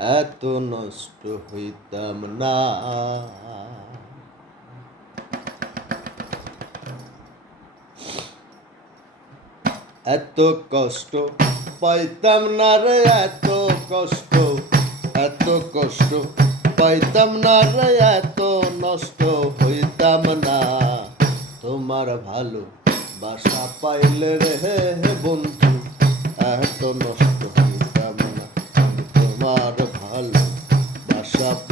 এত নষ্ট হইতাম না। এত কষ্ট পাইতাম না রে, এত কষ্ট এত কষ্ট পাইতাম না রে, এত নষ্ট হইতাম না। তোমার ভালো বাসা পাইলে রে বন্ধু, এত নষ্ট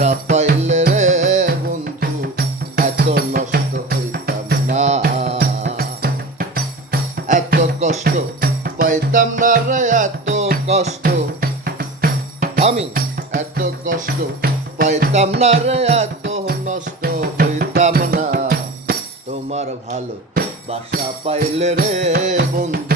বাসা পাইলে রে বন্ধু, এত নষ্ট হইতাম না। এত কষ্ট পাইতাম না রে, এত কষ্ট। আমি এত কষ্ট পাইতাম না রে, এত নষ্ট হইতাম না। তোমার ভালো বাসা পাইলে রে বন্ধু